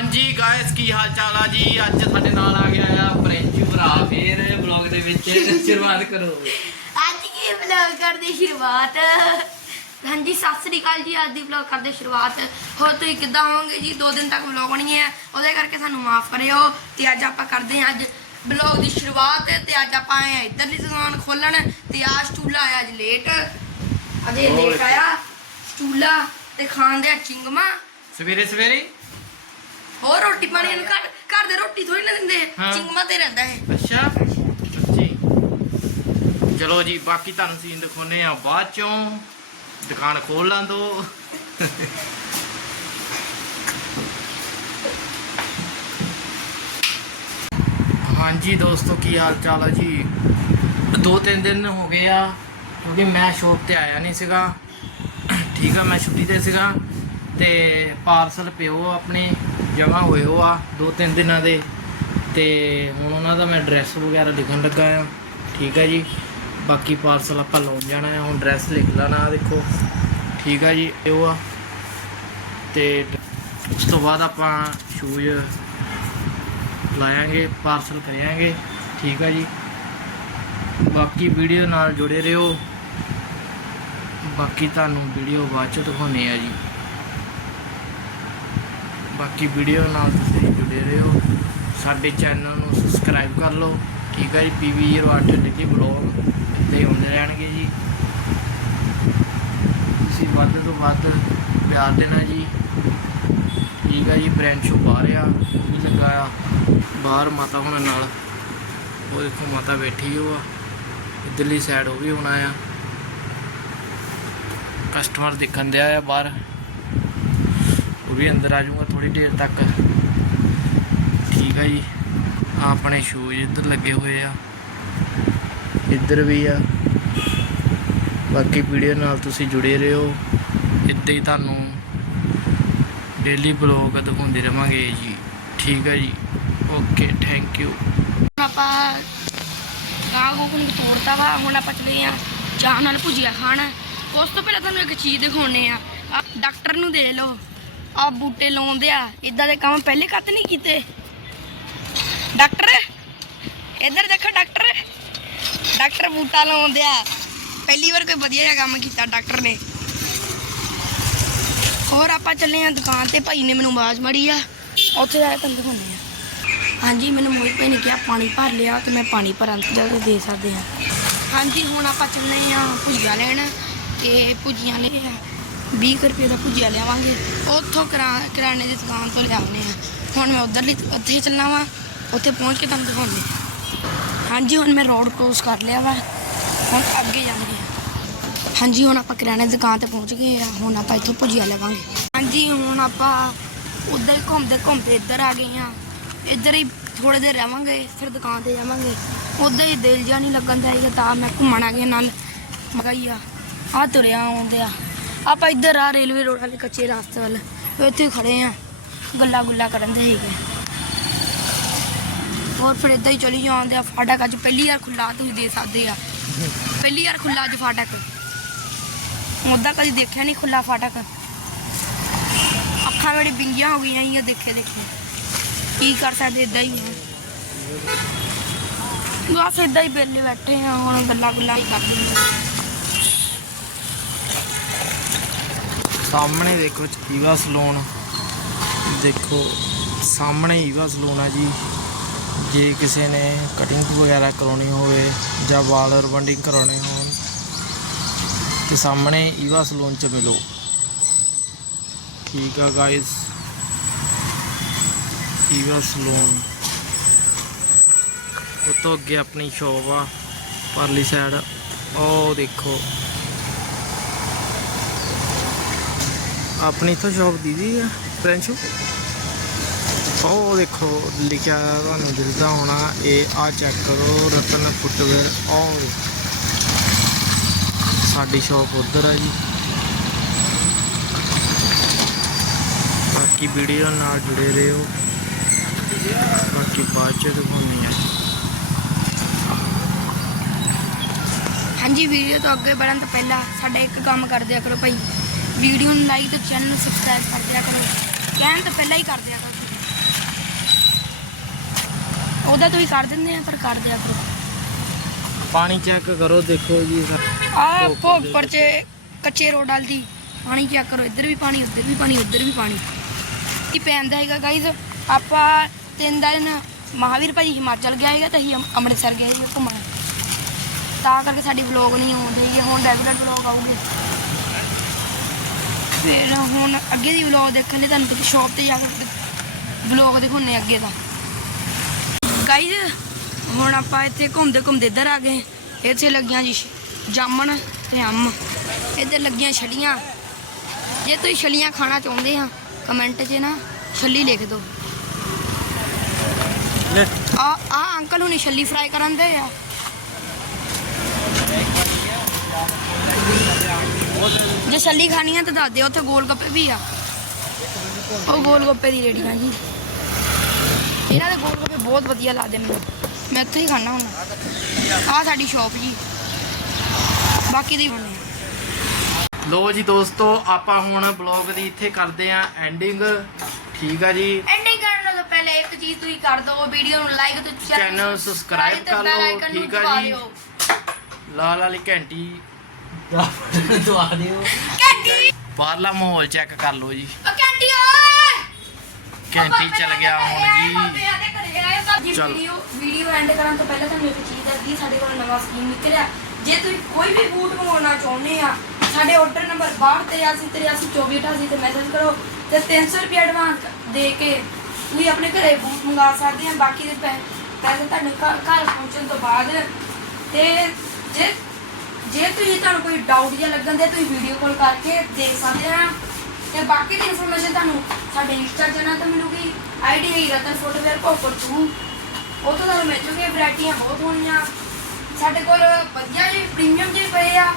ਹਾਂਜੀ ਗਾਇਸ ਕੀ ਹਾਲ ਚਾਲ ਆ ਜੀ? ਅੱਜ ਸਾਡੇ ਨਾਲ ਆ ਗਿਆ ਆ ਪ੍ਰਿੰਚੂ ਭਰਾ। ਫੇਰ ਬਲੌਗ ਦੇ ਵਿੱਚ ਸ਼ੁਰੂਆਤ ਕਰੋ। ਅੱਜ ਕੀ ਵਲੌਗ ਕਰਦੇ ਸ਼ੁਰੂਆਤ? ਹਾਂਜੀ ਸਤਿ ਸ੍ਰੀ ਅਕਾਲ ਜੀ। ਅੱਜ ਦੀ ਵਲੌਗ ਕਰਦੇ ਸ਼ੁਰੂਆਤ। ਹੋਰ ਤੁਸੀਂ ਕਿੱਦਾਂ ਹੋਵੋਗੇ ਜੀ? ਦੋ ਦਿਨ ਤੱਕ ਵਲੌਗ ਨਹੀਂ ਹੈ। ਉਹਦੇ ਕਰਕੇ ਸਾਨੂੰ ਮਾਫ ਕਰਿਓ। ਤੇ ਅੱਜ ਆਪਾਂ ਕਰਦੇ ਹਾਂ ਅੱਜ ਵਲੌਗ ਦੀ ਸ਼ੁਰੂਆਤ। ਤੇ ਅੱਜ ਆਪਾਂ ਆਏ ਹਾਂ ਇੱਧਰਲੀ ਦੁਕਾਨ ਖੋਲਣ ਤੇ ਆ ਸਟੂਲਾ ਆਇਆ ਅੱਜ ਲੇਟ ਅਜੇ ਲੇਟ ਆਇਆ। ਸਟੂਲਾ ਤੇ ਖਾਣ ਦੇ ਚਿੰਗਮਾ। ਸਵੇਰੇ ਸਵੇਰੇ ਹੋਰ ਰੋਟੀ ਪਾਣੀ ਇਹਨੂੰ ਘਰ ਘਰ ਦੇ ਰੋਟੀ ਥੋੜੀ ਨਾ ਦਿੰਦੇ। ਹਾਂ। ਚਿੰਗਮਾ ਤੇ ਰਹਿੰਦਾ ਹੈ ਅੱਛਾ। ਸੱਚੀ ਚਲੋ ਜੀ ਬਾਕੀ ਤੁਹਾਨੂੰ ਸੀਨ ਦਿਖਾਉਨੇ ਆ ਬਾਅਦ ਚੋਂ। ਦੁਕਾਨ ਖੋਲ ਲਾਂ ਦੋ। ਹਾਂਜੀ ਦੋਸਤੋ ਕੀ ਹਾਲ ਚਾਲ ਆ ਜੀ? ਦੋ ਤਿੰਨ ਦਿਨ ਹੋ ਗਏ ਆ ਕਿਉਂਕਿ ਮੈਂ ਸ਼ੋਪ ਤੇ ਆਇਆ ਨਹੀਂ ਸੀਗਾ। ਠੀਕ ਆ ਮੈਂ ਛੁੱਟੀ ਤੇ ਸੀਗਾ। ਤੇ ਪਾਰਸਲ ਪਿਓ ਆਪਣੇ। ਜਮ੍ਹਾਂ ਹੋਏ ਹੋ ਆ ਦੋ ਤਿੰਨ ਦਿਨਾਂ ਦੇ। ਤੇ ਹੁਣ ਉਹਨਾਂ ਦਾ ਮੈਂ ਐਡਰੈਸ ਵਗੈਰਾ ਲਿਖਣ ਲੱਗਾ ਆ। ਠੀਕ ਆ ਜੀ। ਬਾਕੀ ਪਾਰਸਲ ਆਪਾਂ ਲਾਉਣ ਜਾਣਾ ਆ। ਹੁਣ ਐਡਰੈਸ ਲਿਖ ਲੈਣਾ ਆ ਦੇਖੋ। ਠੀਕ ਆ ਜੀ, ਇਹ ਆ। ਤੇ ਉਸ ਤੋਂ ਬਾਅਦ ਆਪਾਂ ਸ਼ੂਜ਼ ਲਾਵਾਂਗੇ ਪਾਰਸਲ ਕਰਾਂਗੇ ਠੀਕ ਆ ਜੀ। ਬਾਕੀ ਵੀਡੀਓ ਨਾਲ ਜੁੜੇ ਰਹੋ। ਬਾਕੀ ਤੁਹਾਨੂੰ ਵੀਡੀਓ ਬਾਅਦ ਚ ਦਿਖਾਉਣੇ ਆ ਜੀ। ਬਾਕੀ ਵੀਡੀਓ ਨਾਲ ਤੁਸੀਂ ਜੁੜੇ ਰਹੋ। ਸਾਡੇ ਚੈਨਲ ਨੂੰ ਸਬਸਕ੍ਰਾਈਬ ਕਰ ਲਓ। ਠੀਕ ਹੈ ਜੀ PV08 ਡਿਟੀ ਬਲੌਗ ਇੱਥੇ ਹੀ ਹੁੰਦੇ ਰਹਿਣਗੇ ਜੀ। ਤੁਸੀਂ ਵੱਧ ਤੋਂ ਵੱਧ ਪਿਆਰ ਦੇਣਾ ਜੀ। ਠੀਕ ਹੈ ਜੀ ਬ੍ਰੈਂਡ ਸ਼ੋ ਬਾਹਰ ਆ। ਉਹ ਵੀ ਲੱਗਾ ਆ, ਬਾਹਰ ਮਾਤਾ ਹੁਣ ਨਾਲ। ਉਹ ਦੇਖੋ, ਮਾਤਾ ਬੈਠੀ ਹੋ ਆ ਇੱਧਰਲੀ ਸਾਈਡ ਉਹ ਵੀ ਹੋਣਾ ਆ ਕਸਟਮਰ ਦਿਖਣ ਦਿਆ ਆ ਬਾਹਰ। ਵੀ ਅੰਦਰ ਆ ਜਾਊਗਾ ਥੋੜੀ ਦੇਰ ਤੱਕ। ਠੀਕ ਆ ਜੀ। ਆਹ ਆਪਣੇ ਸ਼ੂਜ਼ ਇੱਧਰ ਲੱਗੇ ਹੋਏ ਆ। ਇੱਧਰ ਵੀ ਆ। ਬਾਕੀ ਵੀਡੀਓ ਨਾਲ ਤੁਸੀਂ ਜੁੜੇ ਰਹੋ। ਇੱਦਾਂ ਹੀ ਤੁਹਾਨੂੰ ਡੇਲੀ ਬਲੌਗ ਦਿਖਾਉਂਦੇ ਰਵਾਂਗੇ ਜੀ। ਠੀਕ ਆ ਜੀ। ਓਕੇ ਥੈਂਕ ਯੂ ਆਪਾਂ ਗਾਂ ਨੂੰ ਤੋੜਤਾ ਵਾ, ਹੁਣ ਆਪਾਂ ਚਲੇ ਆ ਚਾਹ ਨਾਲ ਭੁਜੀਆ ਖਾਣਾ। ਉਸ ਤੋਂ ਪਹਿਲਾਂ ਤੁਹਾਨੂੰ ਇੱਕ ਚੀਜ਼ ਦਿਖਾਉਣੇ ਆ। ਡਾਕਟਰ ਨੂੰ ਦੇ ਲਓ। ਆ ਬੂਟੇ ਲਾਉਂਦੇ ਆ। ਇਦਾਂ ਦੇ ਕੰਮ ਪਹਿਲੇ ਕੱਤ ਨਹੀਂ ਕੀਤੇ? ਡਾਕਟਰ, ਇੱਧਰ ਦੇਖੋ ਡਾਕਟਰ। ਡਾਕਟਰ ਬੂਟਾ ਲਾਉਂਦੇ ਆ। ਪਹਿਲੀ ਵਾਰ ਕੋਈ ਵਧੀਆ ਜਿਹਾ ਕੰਮ ਕੀਤਾ ਡਾਕਟਰ ਨੇ। ਹੋਰ ਆਪਾਂ ਚੱਲੇ ਆ ਦੁਕਾਨ ਤੇ। ਭਾਈ ਨੇ ਮੈਨੂੰ ਆਵਾਜ਼ ਮਾਰੀ ਆ। ਉੱਥੇ ਜਾ ਕੇ ਤੁਹਾਨੂੰ ਦਿਖਾਉਂਦੇ ਆ। ਹਾਂਜੀ, ਮੈਨੂੰ ਮੋਹਿਤ ਭਾਈ ਨੇ ਕਿਹਾ ਪਾਣੀ ਭਰ ਲਿਆ ਤੇ ਮੈਂ ਪਾਣੀ ਭਰਨ ਜਦੋਂ ਦੇ ਸਕਦੇ ਹਾਂ ਹਾਂਜੀ, ਹੁਣ ਆਪਾਂ ਚੱਲੇ ਆ ਭੁਜੀਆ ਲੈਣ। ਤੇ ਭੁਜੀਆਂ ਲੈ ਆ 20 ਰੁਪਏ ਦਾ ਭੁਜੀਆ ਲਿਆਵਾਂਗੇ। ਉੱਥੋਂ ਕਰਾ ਕਿਰਾਣੇ ਦੀ ਦੁਕਾਨ ਤੋਂ ਲਿਆਉਣੇ ਆ ਹੁਣ ਮੈਂ ਉਧਰ ਲਈ ਉੱਥੇ ਚੱਲਣਾ ਵਾ। ਉੱਥੇ ਪਹੁੰਚ ਕੇ ਤੁਹਾਨੂੰ ਦਿਖਾਉਂਦੇ ਹਾਂਜੀ, ਹੁਣ ਮੈਂ ਰੋਡ ਕ੍ਰੋਸ ਕਰ ਲਿਆ ਵਾ। ਹੁਣ ਅੱਗੇ ਜਾਂਦੇ ਆ ਹਾਂਜੀ, ਹੁਣ ਆਪਾਂ ਕਿਰਾਣੇ ਦੀ ਦੁਕਾਨ ਤੇ ਪਹੁੰਚ ਗਏ ਆ ਹੁਣ ਆਪਾਂ ਇੱਥੋਂ ਭੁਜੀਆ ਲਵਾਂਗੇ ਹਾਂਜੀ, ਹੁਣ ਆਪਾਂ ਉਧਰ ਹੀ ਘੁੰਮਦੇ ਘੁੰਮਦੇ ਇੱਧਰ ਆ ਗਏ ਆ ਇੱਧਰ ਹੀ ਥੋੜੇ ਦੇਰ ਰਵਾਂਗੇ, ਫਿਰ ਦੁਕਾਨ ਤੇ ਜਾਵਾਂਗੇ। ਉਧਰ ਹੀ ਦਿਲ ਜਿਹਾ ਨਹੀਂ ਲੱਗਣ ਚਾਹੀਦਾ ਤਾਂ ਮੈਂ ਘੁੰਮਣ ਆ ਗਿਆ ਨਾਲ। ਮਗਾਈ ਆ ਆ ਤੁਰਿਆ ਆਉਂਦੇ ਆ ਆਪਾਂ ਇੱਧਰ ਆ, ਰੇਲਵੇ ਰੋਡ ਵਾਲੇ ਕੱਚੇ ਰਸਤੇ ਵੱਲ। ਤੇ ਇੱਥੇ ਖੜੇ ਆ। ਗੱਲਾਂ ਗੁੱਲਾਂ ਕਰਨ ਦੇ ਸੀਗੇ। ਹੋਰ ਫਿਰ ਇੱਦਾਂ ਹੀ ਚਲੀ ਜਾਂਦੇ ਆ, ਫਾਟਕ ਅੱਜ ਪਹਿਲੀ ਵਾਰ ਖੁੱਲਾ ਤੁਸੀਂ ਦੇ ਸਕਦੇ ਆ। ਪਹਿਲੀ ਵਾਰ ਖੁੱਲਾ ਅੱਜ ਫਾਟਕ। ਮੁੱਦਾ ਕਦੀ ਦੇਖਿਆ ਨਹੀਂ ਖੁੱਲਾ ਫਾਟਕ। ਅੱਖਾਂ ਮੇਰੀ ਬਿੰਗੀਆਂ ਹੋ ਗਈਆਂ ਇਹ ਦੇਖੇ ਦੇਖੇ। ਕੀ ਕਰ ਸਕਦੇ ਇਦਾਂ ਹੀ ਬਸ ਇਦਾਂ ਹੀ ਬੇਲੇ ਬੈਠੇ ਆ, ਹੁਣ ਗੱਲਾਂ ਗੁੱਲਾਂ ਹੀ ਕਰਦੇ ਨੇ ਸਾਹਮਣੇ ਦੇਖੋ ਈਵਾ ਸਲੂਨ। ਦੇਖੋ, ਸਾਹਮਣੇ ਈਵਾ ਸਲੂਨ ਆ ਜੀ। ਜੇ ਕਿਸੇ ਨੇ ਕਟਿੰਗ ਵਗੈਰਾ ਕਰਾਉਣੀ ਹੋਵੇ ਜਾਂ ਵਾਲ ਰਬੰਡਿੰਗ ਕਰਾਉਣੇ ਹੋਣ, ਤੇ ਸਾਹਮਣੇ ਈਵਾ ਸਲੂਨ ਚ ਮਿਲੋ। ਠੀਕ ਆ ਗਾਇਸ ਈਵਾ ਸਲੂਨ। ਉਹ ਤੋਂ ਅੱਗੇ ਆਪਣੀ ਸ਼ੋਪ ਆ, ਪਰਲੀ ਸਾਈਡ ਉਹ ਦੇਖੋ। ਆਪਣੀ ਤੋਂ ਸ਼ਾਪ ਦੀਦੀ ਆ ਫਰੈਂਚ ਉਹ ਦੇਖੋ, ਲਿਖਿਆ ਤੁਹਾਨੂੰ ਦਿਖਦਾ ਹੋਣਾ, ਇਹ ਆ ਚੈੱਕ ਕਰੋ, ਰਤਨ ਫੁੱਟਵੇਅਰ ਉਹ ਸਾਡੀ ਸ਼ਾਪ ਉਧਰ ਆ ਜੀ। ਬਾਕੀ ਵੀਡੀਓ ਨਾਲ ਜੁੜੇ ਰਹੋ। ਬਾਕੀ ਬਾਅਦ ਚ ਦਿਖਾਉਣੀ ਆ ਹਾਂਜੀ, ਵੀਡੀਓ ਤੋਂ ਅੱਗੇ ਵਧਣ ਤੋਂ ਪਹਿਲਾਂ ਸਾਡਾ ਇੱਕ ਕੰਮ ਕਰ ਦਿਆ ਕਰੋ ਭਾਈ। ਵੀਡੀਓ ਨੂੰ ਲਾਈਕ ਤੇ ਚੈਨਲ ਨੂੰ ਸਬਸਕ੍ਰਾਈਬ ਕਰ ਦਿਆ ਕਰੋ। ਕਹਿਣ ਤੋਂ ਪਹਿਲਾਂ ਹੀ ਕਰ ਦਿਆ ਕਰੋ। ਉਹਦਾ ਤੁਸੀਂ ਕਰ ਦਿੰਦੇ ਆ ਪਰ ਕਰ ਦਿਆ ਕਰੋ। ਪਾਣੀ ਚੈੱਕ ਕਰੋ ਦੇਖੋ ਜੀ ਸਰ। ਆ ਭੋਗਪੁਰ ਚ ਕੱਚੇ ਰੋਡ ਵਾਲ ਦੀ। ਪਾਣੀ ਚੈੱਕ ਕਰੋ ਇੱਧਰ ਵੀ ਪਾਣੀ ਉੱਧਰ ਵੀ ਪਾਣੀ ਉੱਧਰ ਵੀ ਪਾਣੀ। ਇਹ ਪੈਂਦਾ ਹੈਗਾ ਗਾਈਜ਼ ਆਪਾਂ ਤਿੰਨ ਦਿਨ ਮਹਾਵੀਰ ਭਾਈ ਹਿਮਾਚਲ ਗਿਆ ਹੈਗਾ ਤੇ ਅਸੀਂ ਅੰਮ- ਅੰਮ੍ਰਿਤਸਰ ਗਏ ਸੀ ਘੁੰਮਣ। ਤਾਂ ਕਰਕੇ ਸਾਡੀ ਵਲੌਗ ਨਹੀਂ ਆਉਂਦੀ ਹੁਣ ਰੈਗੂਲਰ ਵਲੌਗ ਆਊਗੀ। ਫਿਰ ਹੁਣ ਅੱਗੇ ਦੀ ਵਲੌਗ ਦੇਖਣ ਲਈ ਤੁਹਾਨੂੰ ਕਿਤੇ ਸ਼ਾਪ ਤੇ ਜਾ ਕੇ ਵਲੌਗ ਦਿਖਾਉਣੇ ਅੱਗੇ ਦਾ। ਗਾਈਜ਼ ਹੁਣ ਆਪਾਂ ਇੱਥੇ ਘੁੰਮਦੇ ਘੁੰਮਦੇ ਇੱਧਰ ਆ ਗਏ। ਇੱਥੇ ਲੱਗੀਆਂ ਜੀ ਜਾਮਣ ਤੇ ਅੰਮ। ਇੱਧਰ ਲੱਗੀਆਂ ਛਲੀਆਂ। ਜੇ ਤੁਸੀਂ ਛਲੀਆਂ ਖਾਣਾ ਚਾਹੁੰਦੇ ਆ ਕਮੈਂਟ 'ਚ ਨਾ ਛੱਲੀ ਲਿਖ ਦਿਓ। ਆ ਆ ਅੰਕਲ ਹੁਣੀ ਛੱਲੀ ਫਰਾਈ ਕਰਨ ਦੇ ਆ। ਜੇ ਛੱਲੀ ਖਾਣੀ ਆ ਤਾਂ ਦੱਸ ਦਿਓ ਉੱਥੇ ਗੋਲ ਗੱਪੇ ਵੀ ਆ। ਉਹ ਗੋਲ ਗੱਪੇ ਦੀ ਰੇੜੀਆਂ ਜੀ। ਇਹਨਾਂ ਦੇ ਗੋਲ ਗੱਪੇ ਬਹੁਤ ਵਧੀਆ ਲੱਗਦੇ ਮੈਨੂੰ। ਮੈਂ ਇੱਥੇ ਹੀ ਖਾਣਾ ਹੁੰਦਾ। ਆ ਸਾਡੀ ਸ਼ਾਪ ਜੀ। ਬਾਕੀ ਦੀ ਬਣਨੀ ਲੋ ਜੀ ਦੋਸਤੋ ਆਪਾਂ ਹੁਣ ਬਲੌਗ ਦੀ ਇੱਥੇ ਕਰਦੇ ਆਂ ਐਂਡਿੰਗ ਠੀਕ ਆ ਜੀ। ਐਂਡਿੰਗ ਕਰਨ ਤੋਂ ਪਹਿਲੇ ਇੱਕ ਚੀਜ਼ ਤੁਸੀਂ ਕਰ ਦਿਓ ਵੀਡੀਓ ਨੂੰ ਲਾਈਕ ਤੇ Channel subscribe ਕਰ ਲਓ, ਠੀਕ ਆ ਜੀ। ਲਾਲ ਵਾਲੀ ਘੰਟੀ ਦਵਾ ਦਿਓ ਕੈਂਡੀ। ਬਾਹਰਲਾ ਮਾਹੌਲ ਚੈੱਕ ਕਰ ਲਓ ਜੀ। ਉਹ ਕੈਂਡੀ ਓਏ। ਘੰਟੀ ਚੱਲ ਗਿਆ ਹੁਣ ਜੀ। ਚੱਲ। ਵੀਡੀਓ ਵੀਡੀਓ ਐਂਡ ਕਰਨ ਤੋਂ ਪਹਿਲਾਂ ਤੁਹਾਨੂੰ ਇੱਕ ਚੀਜ਼ ਦੱਸਦੀ ਸਾਡੇ ਕੋਲ ਨਵਾਂ ਸਕੀਮ ਨਿਕਲਿਆ। ਜੇ ਤੁਸੀਂ ਕੋਈ ਵੀ ਬੂਟ ਮੰਗਵਾਉਣਾ ਚਾਹੁੰਦੇ ਆ ਸਾਡੇ ਆਰਡਰ ਨੰਬਰ 6283842488 ਤੇ ਮੈਸੇਜ ਕਰੋ ਤੇ 300 ਰੁਪਏ ਐਡਵਾਂਸ ਦੇ ਕੇ ਤੁਸੀਂ ਆਪਣੇ ਘਰੇ ਬੂਟ ਮੰਗਾ ਸਕਦੇ ਆ। ਬਾਕੀ ਦੇ ਪੈ- ਪੈਸੇ ਤੁਹਾਨੂੰ ਘਰ ਘਰ ਪਹੁੰਚਣ ਤੋਂ ਬਾਅਦ। ਤੇ ਜੇ ਜੇ ਤੁਸੀਂ ਤੁਹਾਨੂੰ ਕੋਈ ਡਾਊਟ ਜਾਂ ਲੱਗਣ ਦੇ ਤੁਸੀਂ ਵੀਡੀਓ ਕਾਲ ਕਰਕੇ ਦੇਖ ਸਕਦੇ ਆ। ਤੇ ਬਾਕੀ ਦੀ ਇਨਫੋਰਮੇਸ਼ਨ ਤੁਹਾਨੂੰ ਸਾਡੇ ਇੰਸਟਾ ਚੈਨਲ ਤੇ ਮਿਲੂਗੀ। ਆਈਡੀ ਹੈ ਰਤਨ ਫੋਟੋਵੇਅਰ ਕੋਪਰ 2 ਉਹ ਤੋਂ ਤੁਹਾਨੂੰ ਮਿਲ ਜੂਗੀ ਵੈਰਾਈਟੀਆਂ ਬਹੁਤ ਹੋਣੀਆਂ। ਸਾਡੇ ਕੋਲ ਵਧੀਆ ਜੀ ਪ੍ਰੀਮੀਅਮ ਜੀ ਪਏ ਆ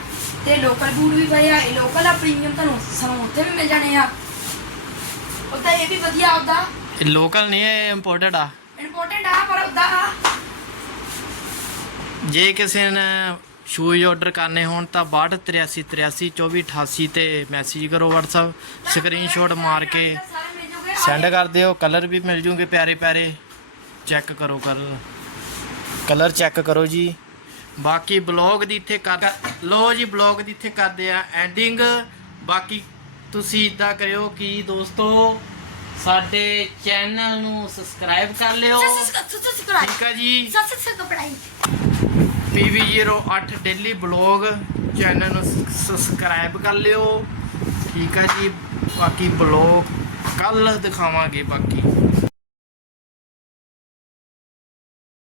ਤੇ ਲੋਕਲ ਬੂਟ ਵੀ ਪਏ ਆ। ਇਹ ਲੋਕਲ ਆ ਪ੍ਰੀਮੀਅਮ ਤੁਹਾਨੂੰ ਸਾਨੂੰ ਉੱਥੇ ਵੀ ਮਿਲ ਜਾਣੇ ਆ। ਉਹਦਾ ਇਹ ਵੀ ਵਧੀਆ ਇਹ ਲੋਕਲ ਨਹੀਂ ਹੈ ਇੰਪੋਰਟਡ ਆ। ਇੰਪੋਰਟੈਂਟ ਆ ਪਰ ਉਹਦਾ ਜੇ ਕਿਸੇ ਨੇ ਸ਼ੂਜ਼ ਆਰਡਰ ਕਰਨੇ ਹੋਣ ਤਾਂ 6283 83 2488 ਤੇ ਮੈਸੇਜ ਕਰੋ WhatsApp ਸਕਰੀਨਸ਼ਾਟ ਮਾਰ ਕੇ। ਸੈਂਡ ਕਰ ਦਿਓ ਕਲਰ ਵੀ ਮਿਲ ਜੂਗੇ ਪਿਆਰੇ ਪਿਆਰੇ। ਚੈੱਕ ਕਰੋ ਕਲਰ ਕਲਰ ਚੈੱਕ ਕਰੋ ਜੀ। ਬਾਕੀ ਬਲੌਗ ਦੀ ਇੱਥੇ ਕਰ ਲੋ ਜੀ ਬਲੌਗ ਦੀ ਇੱਥੇ ਕਰਦੇ ਆ ਐਂਡਿੰਗ ਬਾਕੀ ਤੁਸੀਂ ਇਦਾਂ ਕਰਿਓ ਕਿ ਦੋਸਤੋ ਸਾਡੇ ਚੈਨਲ ਨੂੰ ਸਬਸਕ੍ਰਾਈਬ ਕਰ ਲਿਓ। ਸਬਸਕ੍ਰਾਈਬ ਠੀਕ ਆ ਜੀ। Subscribe PV08 daily blog channel ਨੂੰ ਸਬਸਕ੍ਰਾਈਬ ਕਰ ਲਿਓ। ਠੀਕ ਆ ਜੀ, ਬਾਕੀ ਬਲੌਗ ਕੱਲ ਦਿਖਾਵਾਂਗੇ ਬਾਕੀ।